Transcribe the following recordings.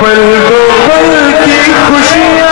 पल दो पल की खुशियाँ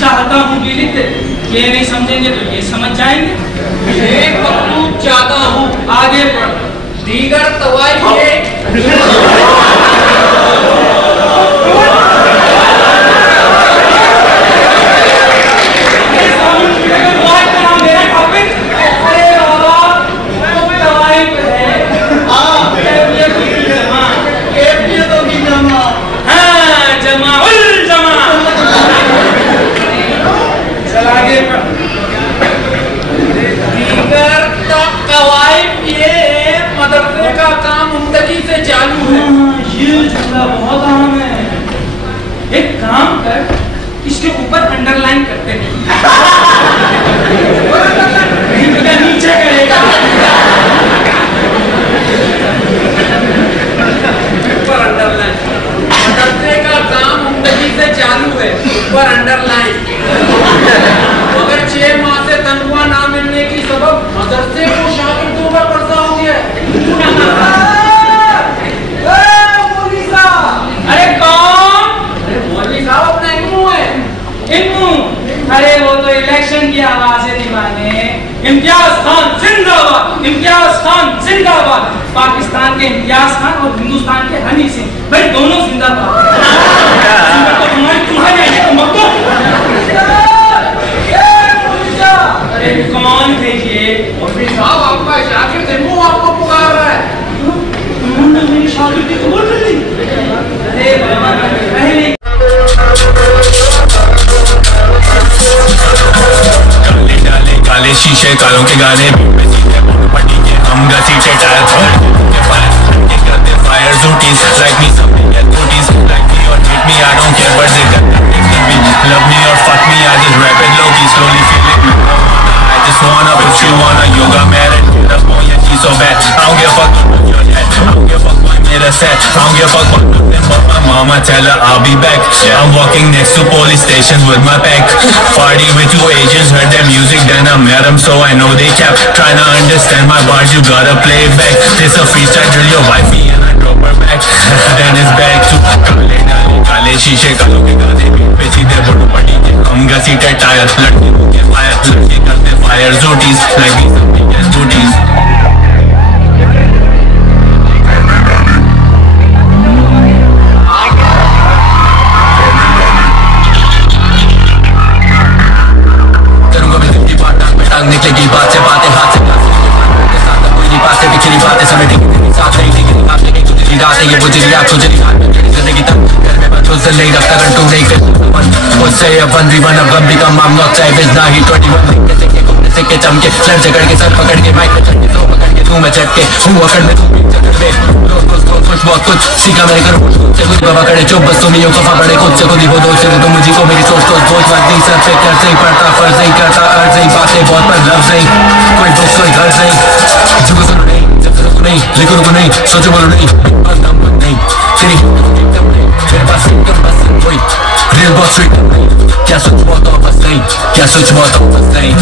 चाहता हूँ ये नहीं समझेंगे तो ये समझ जाएंगे। एक मखलूक चाहता हूँ, आगे बढ़। दीगर तवाइफ बहुत आम है। एक काम कर, इसके ऊपर अंडरलाइन करते हैं। नीचे करेगा ऊपर अंडरलाइन। मदरसे का काम उम्दगी से चालू है, ऊपर अंडरलाइन। मगर 6 माह से तनख्वाह ना मिलने की सबब मदरसे को शागिर्द ऊपर पड़ता हो गया। अरे वो तो इलेक्शन की आवाज है दीवाने। इम्तियाज खान जिंदाबाद, इम्तियाज खान जिंदाबाद। पाकिस्तान के इम्तियाज खान और हिंदुस्तान के हनी सिंह, भाई दोनों जिंदाबाद। अरे कौन थे ये? साहब आपका शागिर्द है, आपको पुकार रहा है। उन्होंने मेरी शागिर्दी कबूल कर ली। अरे पहले काले शीशे कालों के गाने पट्टी के हम घसीटे टायर करते फायर ज़ूटीज लाइक मी समथिंग एल्स ज़ूटीज लाइक मी और hate me I don't care but they love me or fuck me I just rap it low-key slowly feeling I just wanna if you wanna yoga merit that's more yeah she's so bad I don't give a fuck about your dad I don't give a fuck what made us sad I don't give a fuck about nothing but my mama tell her I'll be back I'm walking next to police stations with my pack party with 2 agents heard their music then I met them so I know they cap trying to understand my bars you gotta play it back this a freestyle drill your wifey and I drop her back then it's back to काले शीशे कालों के गाने पे सीधे बड़ू पट्टी के हम घसीटे टायर लड़के के फायर लड़के करते फायर ज़ूटीज लाइक मी समथिंग एल्स ज़ूटीज निकलेगी बात से बातें हाथ से कोई नहीं पास से बिखरी बातें समेटी साथ नहीं टिकनी बात लेके गुजरी रातें ये गुजरी आप गुजरी हाथ में मेरी जिंदगी तक घर में बंद उससे नहीं रखता कंटू नहीं कर मुझसे अब 1v1 अब गम become I'm not savage ना ही 21 लिंक से घूमने से के चमके सर जगड़ के सर पकड़ के माइक पे चढ़ के तो पकड़ के तू मैं चटके हूँ अकड़ में तू चक्कर में कुछ बहुत कुछ सीखा मैंने कर से कुछ बाबा करे चुप बस तुम ही हो कफा पड़े खुद से खुद ही हो दो से तुम मुझे को मेरी सोच बहुत वर्दी सर पे कर से पड़ता फर्ज नहीं करता अर्ज नहीं बातें बहुत पर लफ्ज नहीं कोई बुक्स कोई घर नहीं झुको सुनो नहीं जब तक नहीं लिखो रुको नहीं सोचो बोलो नहीं बस दम बंद नहीं तेरी मेरे पास इनकम बस कोई रियल बॉस नहीं क्या सोच बहुत बस नहीं क्या सोच बहुत बस नहीं